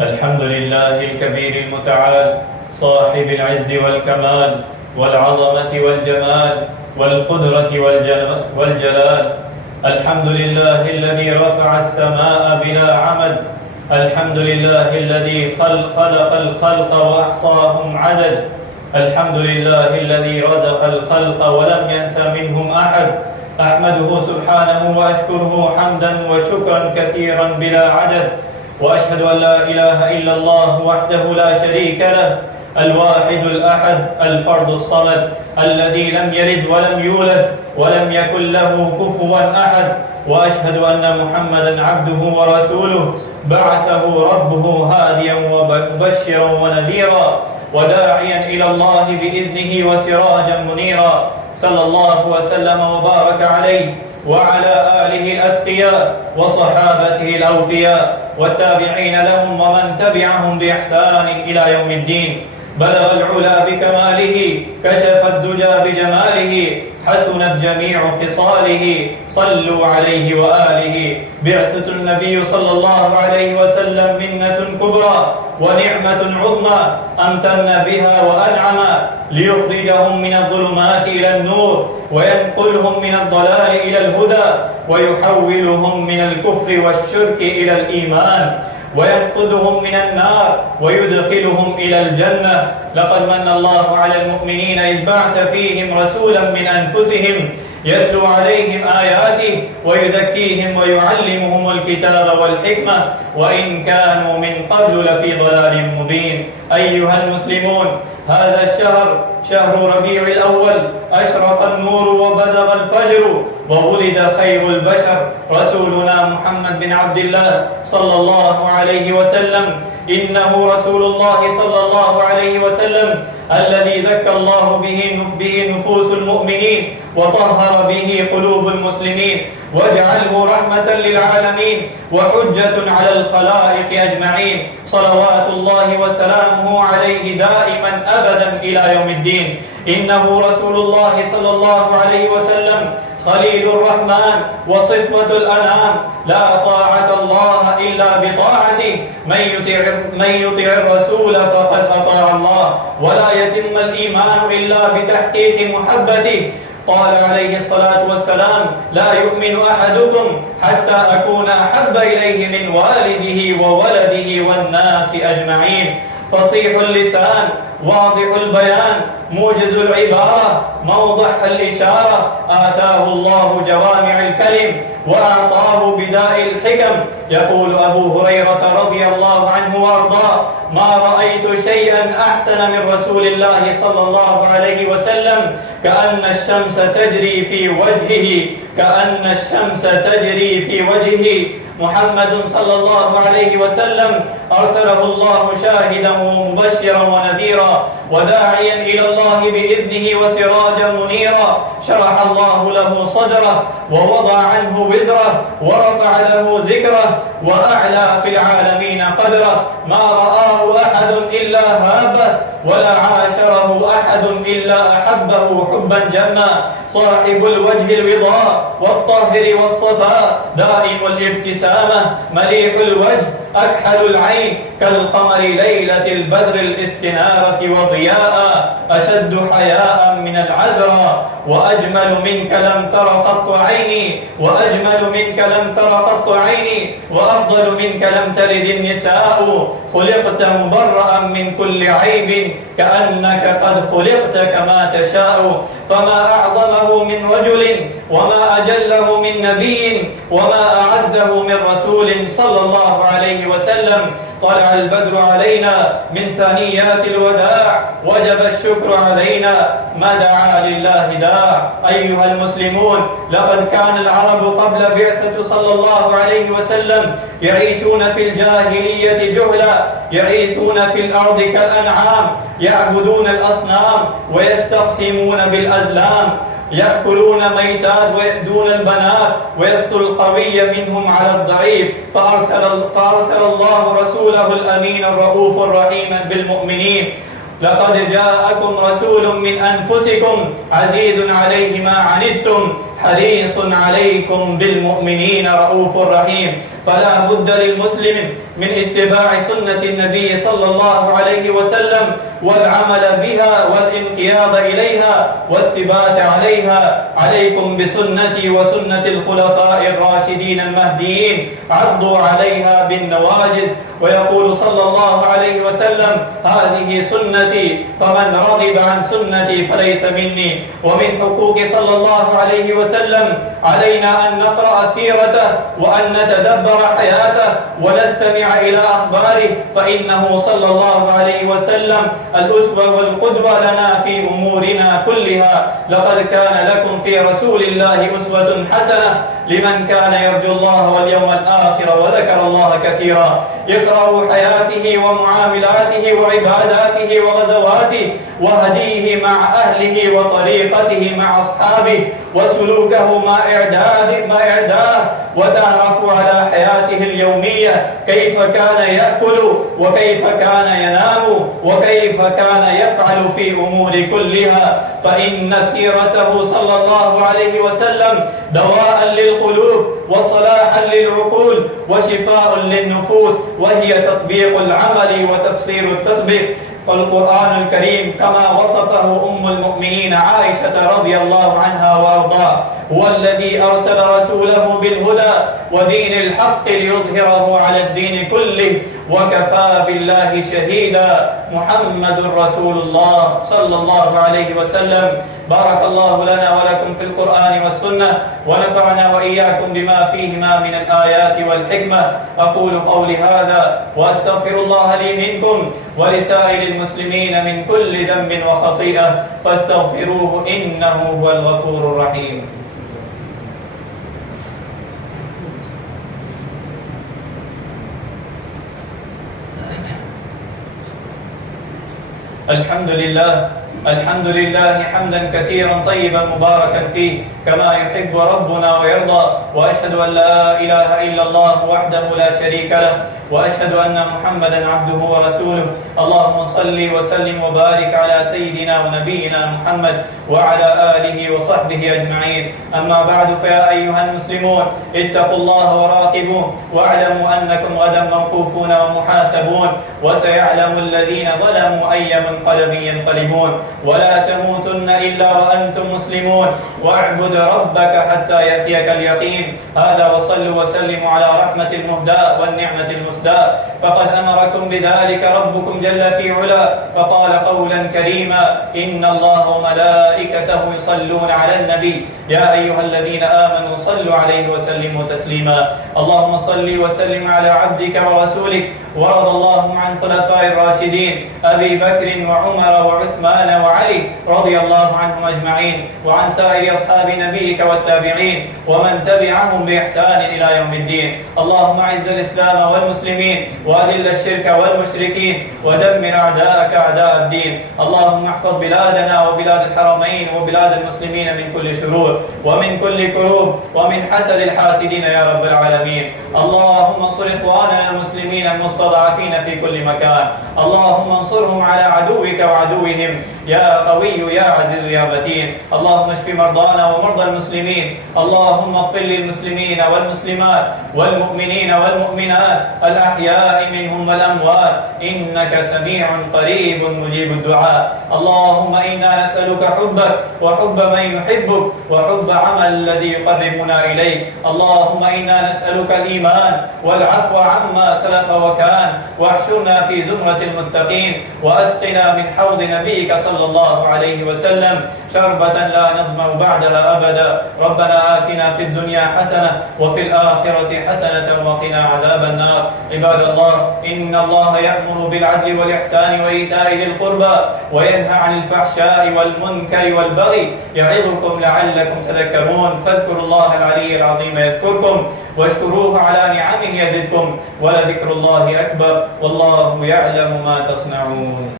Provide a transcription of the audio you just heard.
الحمد لله الكبير المتعال صاحب العز والكمال والعظمة والجمال والقدرة والجلال. الحمد لله الذي رفع السماء بلا عمد. الحمد لله الذي خلق الخلق وأحصاهم عدد. الحمد لله الذي رزق الخلق ولم ينس منهم أحد. أحمده سبحانه وأشكره حمدا وشكرا كثيرا بلا عدد، وأشهد أن لا إله إلا الله وحده لا شريك له، الواحد الأحد الفرد الصمد الذي لم يلد ولم يولد ولم يكن له كفوا أحد. وأشهد أن محمدا عبده ورسوله بعثه ربه هاديا ومبشرا ونذيرا وداعيا إلى الله بإذنه وسراجا منيرا، صلى الله وسلم وبارك عليه وعلى آله الأتقياء وصحابته الأوفياء والتابعين لهم ومن تبعهم بإحسان إلى يوم الدين. بلغ العلا بكماله، كشف الدجى بجماله، حسنت جميع خصاله، صلوا عليه وآله. بعثة النبي صلى الله عليه وسلم منة كبرى ونعمة عظمى أمتن بها وأنعم ليخرجهم من الظلمات إلى النور وينقلهم من الضلال إلى الهدى ويحولهم من الكفر والشرك إلى الإيمان وينقذهم من النار ويدخلهم إلى الجنة. لقد من الله على المؤمنين إذ بعث فيهم رسولا من أنفسهم يتلو عليهم آياته ويزكيهم ويعلمهم الكتاب والحكمة وإن كانوا من قبل لفي ضلال مبين. أيها المسلمون، هذا الشهر شهر ربيع الأول أشرق النور وبزغ الفجر وولد خير البشر رسولنا محمد بن عبد الله صلى الله عليه وسلم. إنه رسول الله صلى الله عليه وسلم الذي زكى الله به نفوس المؤمنين وطهر به قلوب المسلمين واجعله رحمة للعالمين وحجة على الخلائق أجمعين، صلوات الله وسلامه عليه دائما أبدا إلى يوم الدين. إنه رسول الله صلى الله عليه وسلم خليل الرحمن وصفوة الأنام، لا طاعة الله إلا بطاعته، من يطع الرسول فقد أطاع الله، ولا يتم الإيمان إلا بتحقيق محبته. قال عليه الصلاة والسلام: لا يؤمن أحدكم حتى أكون أحب إليه من والده وولده والناس أجمعين. فصيح اللسان، واضح البيان، موجز العبارة، موضح الإشارة، آتاه الله جوامع الكلم وأعطاه بداء الحكم. يقول أبو هريرة رضي الله عنه وأرضاه: ما رأيت شيئا أحسن من رسول الله صلى الله عليه وسلم كأن الشمس تجري في وجهه، كأن الشمس تجري في وجهه. محمد صلى الله عليه وسلم أرسله الله شاهدا ومبشرا ونذيرا وداعيا إلى الله بإذنه وسراجا منيرا. شرح الله له صدره ووضع عنه وزره ورفع له ذكره وأعلى في العالمين قدره. ما رآه أحد إلا هابه ولا عاشره أحد إلا أحبه حبا جما. صاحب الوجه الوضاء والطاهر والصفاء، دائم الابتسامة، مليح الوجه، أكحل العين، كالقمر ليلة البدر الاستنارة وضياء، أشد حياء من العذراء، وأجمل منك لم تر قط عيني، وأجمل منك لم تر قط عيني، وأفضل منك لم تلد النساء. خلقت مبرأ من كل عيب كأنك قد خلقت كما تشاء. فما أعظمه من رجل وما أجله من نبي وما أعزه من رسول صلى الله عليه وسلم. طلع البدر علينا من ثنيات الوداع، وجب الشكر علينا ما دعا لله داع. أيها المسلمون، لقد كان العرب قبل بعثة صلى الله عليه وسلم يعيشون في الجاهلية جهلا، يعيثون في الأرض كالأنعام، يعبدون الأصنام ويستقسمون بالأزلام، يأكلون ميتات ويأدون البنات ويسطو القوي منهم على الضعيف. فأرسل الله رسوله الأمين الرؤوف الرحيم بالمؤمنين. لقد جاءكم رسول من أنفسكم عزيز عليه ما عنتم حريص عليكم بالمؤمنين رؤوف رحيم. فلا بد للمسلم من اتباع سنة النبي صلى الله عليه وسلم والعمل بها والانقياد إليها والثبات عليها. عليكم بسنتي وسنة الخلفاء الراشدين المهديين، عضوا عليها بالنواجذ. ويقول صلى الله عليه وسلم: هذه سنتي فمن رغب عن سنتي فليس مني. ومن حقوق صلى الله عليه وسلم علينا أن نقرأ سيرته وأن نتدبر حياته ونستمع إلى أخباره، فإنه صلى الله عليه وسلم الأسوة والقدوة لنا في أمورنا كلها. لقد كان لكم في رسول الله أسوة حسنة لمن كان يرجو الله واليوم الآخر وذكر الله كثيرا. اقرأوا حياته ومعاملاته وعباداته وغزواته وهديه مع أهله وطريقته مع أصحابه وسلوكه مع إعداده، وتعرفوا على حياته اليومية كيف كان يأكل وكيف كان ينام وكيف كان يفعل في أمور كلها. فإن سيرته صلى الله عليه وسلم دواء للقلوب وصلاحا للعقول وشفاء للنفوس، وهي تطبيق العمل وتفسير التطبيق. فالقرآن الكريم كما وصفه أم المؤمنين عائشة رضي الله عنها وأرضاها: هو الذي أرسل رسوله بالهدى ودين الحق ليظهره على الدين كله وكفى بالله شهيدا. محمد رسول الله صلى الله عليه وسلم. بارك الله لنا ولكم في القرآن والسنة، ونفعنا وإياكم بما فيهما من الآيات والحكمة. أقول قولي هذا وأستغفر الله لي منكم ولسائر المسلمين من كل ذنب وخطيئة، فاستغفروه إنه هو الغفور الرحيم. الحمد لله حمدا كثيرا طيبا مباركا فيه كما يحب ربنا ويرضى. وأشهد أن لا إله إلا الله وحده لا شريك له، وأشهد أن محمدا عبده ورسوله. اللهم صل وسلم وبارك على سيدنا ونبينا محمد وعلى آله وصحبه أجمعين. أما بعد، فيا أيها المسلمون اتقوا الله وراقبوه، واعلموا أنكم غدا موقوفون ومحاسبون، وسيعلم الذين ظلموا أي منقلب ينقلبون. ولا تموتن إلا وأنتم مسلمون، واعبد ربك حتى يأتيك اليقين. هذا وصلوا وسلموا على رحمة المهداة والنعمة المسداة، فقد أمركم بذلك ربكم جل في علا، فقال قولا كريما: إن الله وملائكته يصلون على النبي يا أيها الذين آمنوا صلوا عليه وسلموا تسليما. اللهم صل وسلم على عبدك ورسولك. ورضى الله عن خلفاء الراشدين أبي بكر وعمر وعثمان وعلي رضي الله عنهم أجمعين، وعن سائر أصحاب نبيك والتابعين ومن تبعهم بإحسان إلى يوم الدين. اللهم أعز الإسلام والمسلمين وأذل الشرك والمشركين ودمر أعداءك أعداء الدين. اللهم احفظ بلادنا وبلاد الحرمين وبلاد المسلمين من كل شرور ومن كل كروب ومن حسد الحاسدين يا رب العالمين. اللهم انصر إخواننا المسلمين المستضعفين في كل مكان. اللهم انصرهم على عدوك وعدوهم يا قوي يا عزيز يا متين. اللهم اشف مرضانا ومرضى المسلمين. اللهم اغفر للمسلمين والمسلمات والمؤمنين والمؤمنات الأحياء منهم والأموات، إنك سميع قريب مجيب الدعاء. اللهم إنا نسألك حبك وحب من يحبك وحب عمل الذي يقربنا إليك. اللهم إنا نسألك الإيمان والعفو عما سلف وكان، واحشرنا في زمرة المتقين، وأسقنا من حوض نبيك صلى الله عليه وسلم شربة لا نظمأ بعدها أبدا. ربنا آتنا في الدنيا حسنة وفي الآخرة حسنة وقنا عذاب النار. عباد الله، إن الله يأمر بالعدل والإحسان وإيتاء ذي القربى وينهى عن الفحشاء والمنكر والبغي، يعظكم لعلكم تذكرون. فاذكروا الله العلي العظيم يذكركم، واشكروه على نعمه يزدكم، ولذكر الله أكبر، والله يعلم ما تصنعون.